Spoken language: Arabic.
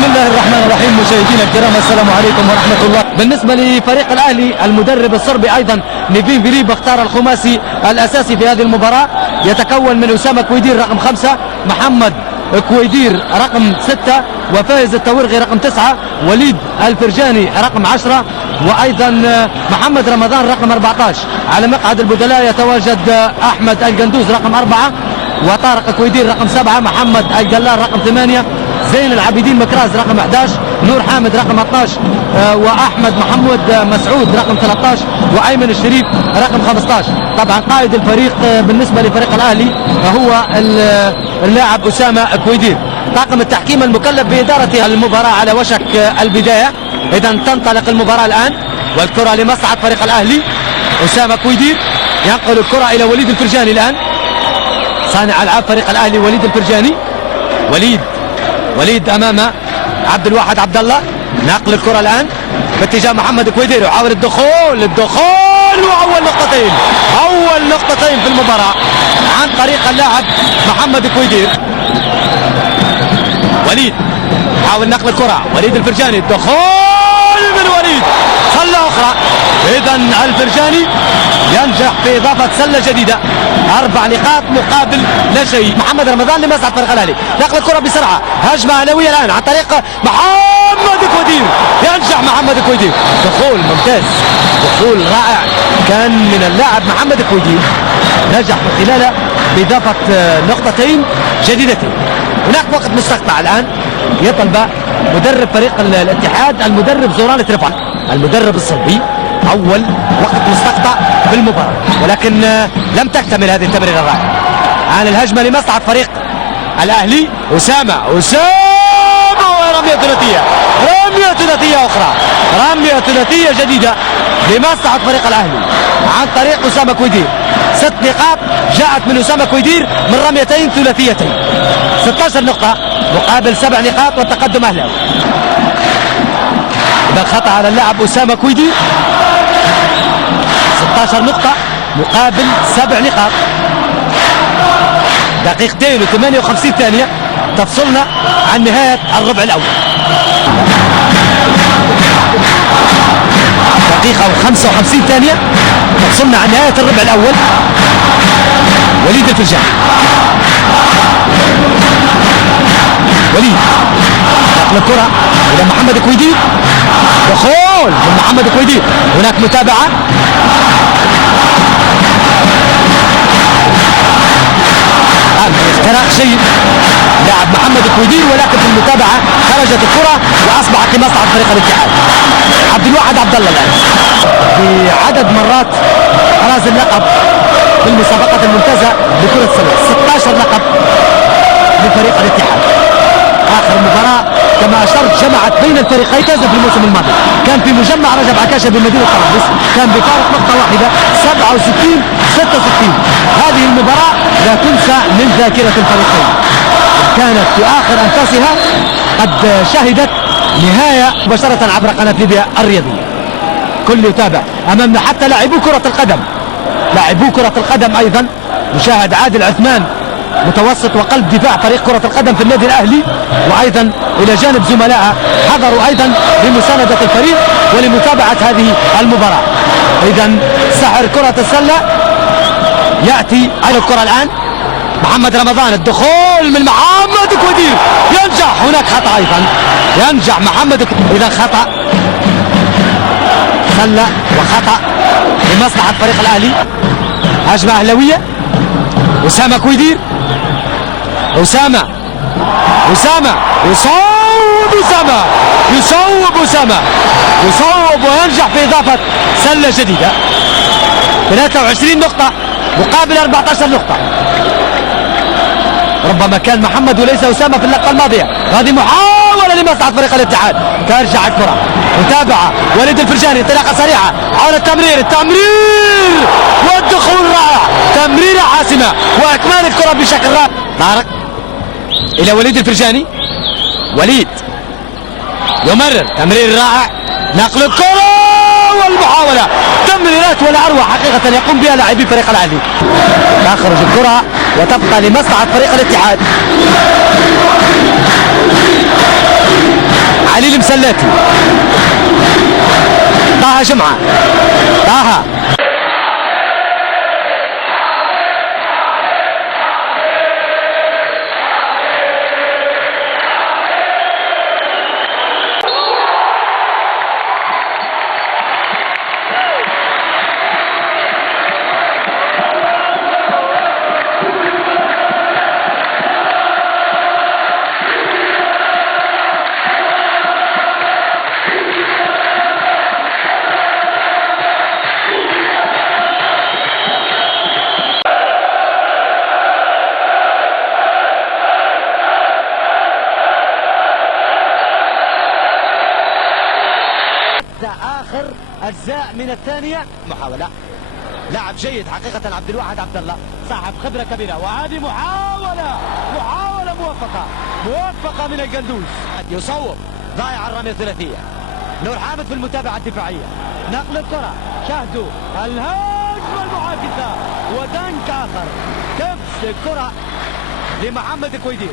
بسم الله الرحمن الرحيم. مشاهدينا الكرام السلام عليكم ورحمة الله. بالنسبة لفريق الأهلي المدرب الصربي أيضا نيفين فيليب اختار الخماسي الأساسي في هذه المباراة، يتكون من أسامة كويدير رقم 5، محمد كويدير رقم 6، وفايز التورغي رقم 9، وليد الفرجاني رقم 10، وأيضا محمد رمضان رقم 14. على مقعد البدلاء يتواجد أحمد القندوز رقم 4، وطارق كويدير رقم 7، محمد الجلال رقم 8، زين العابدين مكراز رقم 11، نور حامد رقم 12، واحمد محمود مسعود رقم 13، وايمن الشريف رقم 15. طبعا قائد الفريق بالنسبه لفريق الاهلي هو اللاعب اسامه كويدير. طاقم التحكيم المكلف باداره المباراه على وشك البدايه. اذا تنطلق المباراه الان، والكره لمصلحه فريق الاهلي. اسامه كويدير ينقل الكره الى وليد الفرجاني الان، صانع العاب فريق الاهلي وليد الفرجاني. وليد امام عبد الواحد عبد الله، نقل الكره الان باتجاه محمد كويدير، يحاول الدخول واول نقطتين في المباراه عن طريق اللاعب محمد كويدير. وليد يحاول نقل الكره، وليد الفرجاني، الدخول من وليد، سله اخرى. اذا الفرجاني ينجح في اضافه سله جديده، 4 نقاط مقابل لا شيء. محمد رمضان لمسعد فريق الاهلي، نقل الكره بسرعه، هجمه اهلاويه الان عن طريق محمد كويدير، ينجح محمد كويدير، دخول ممتاز، دخول رائع كان من اللاعب محمد كويدير، نجح من خلاله باضافه نقطتين جديدتين. هناك وقت مستقطع الان يطلب مدرب فريق الاتحاد المدرب زوران تريفان المدرب الصربي اول وقت مستقطع في المباراه، ولكن لم تكتمل هذه التمريره الرائعه. عن الهجمه لمصلحه فريق الاهلي، اسامه ورميه ثلاثيه اخرى، رميه ثلاثيه جديده لمصلحه فريق الاهلي عن طريق اسامه كويدير. 6 نقاط جاءت من اسامه كويدير من رميتين ثلاثيتين، 16 نقطه مقابل 7 نقاط والتقدم اهلاوي. إذا خطأ على اللاعب اسامه كويدير، 16 نقطة مقابل 7 نقاط. دقيقتين و58 ثانية تفصلنا عن نهاية الربع الأول. دقيقة و55 ثانية تفصلنا عن نهاية الربع الأول. وليد الفرجاني، وليد نقل الكرة إلى محمد كويدير، دخول من محمد كويدير، هناك متابعة، اختراق جيد لاعب محمد كويدير، ولكن في المتابعة خرجت الكرة وأصبحت لمصلحة فريق الاتحاد. عبد الواحد عبد الله الآن بعدد مرات حراز اللقب في المسابقات الممتازة لكرة السلة، 16 لقب لفريق الاتحاد. آخر مباراة كما أشرت جمعت بين الفريقين فاز في الموسم الماضي، كان في مجمع رجب عكاشة بمدينة طرابلس، كان بفارق نقطة واحدة 67-66. هذه المباراة لا تنسى من ذاكرة الفريقين، كانت في آخر أنفاسها قد شهدت نهاية مباشرة عبر قناة ليبيا الرياضية. كل يتابع أمامنا حتى لاعبو كرة القدم أيضا. نشاهد عادل عثمان متوسط وقلب دفاع فريق كرة القدم في النادي الأهلي، وأيضا إلى جانب زملائه حضروا أيضا لمساندة الفريق ولمتابعة هذه المباراة. إذا سحر كرة السلة يأتي على الكرة الآن، محمد رمضان، الدخول من محمد كويدير، ينجح، هناك خطأ أيضا، ينجح محمد إذا خطأ سلة وخطأ لمصلحة فريق الأهلي. هجمة أهلاوية، أسامة كويدير، أسامة يصوب وينجح في إضافة سلة جديدة. 23 نقطة مقابل 14 نقطة. ربما كان محمد وليس أسامة في اللقطة الماضية. هذه محاولة لمصلحة فريق الاتحاد، ترجع الكرة، متابعة وليد الفرجاني، انطلاقة سريعة على التمرير والدخول رائع، تمريرة حاسمة وإكمال الكرة بشكل رائع. طارق إلى وليد الفرجاني، وليد يمرر، تمرير رائع، نقل الكرة والمحاولة، تمريرات ولا أروع حقيقة يقوم بها لاعبي فريق الأهلي. تخرج الكرة وتبقى لمصلحة فريق الاتحاد. حليل مسلاتي، طه جمعة، طه آخر أجزاء من الثانية. محاولة، لاعب جيد حقيقة عبد الواحد عبد الله، صاحب خبرة كبيرة، وهذه محاولة موفقة من القندوز، يصوب، ضايع الرمية الثلاثية. نور حامد في المتابعة الدفاعية، نقل الكرة، شاهدوا الهجمة المعاكسة ودنك آخر، كبس الكرة لمحمد كويدير.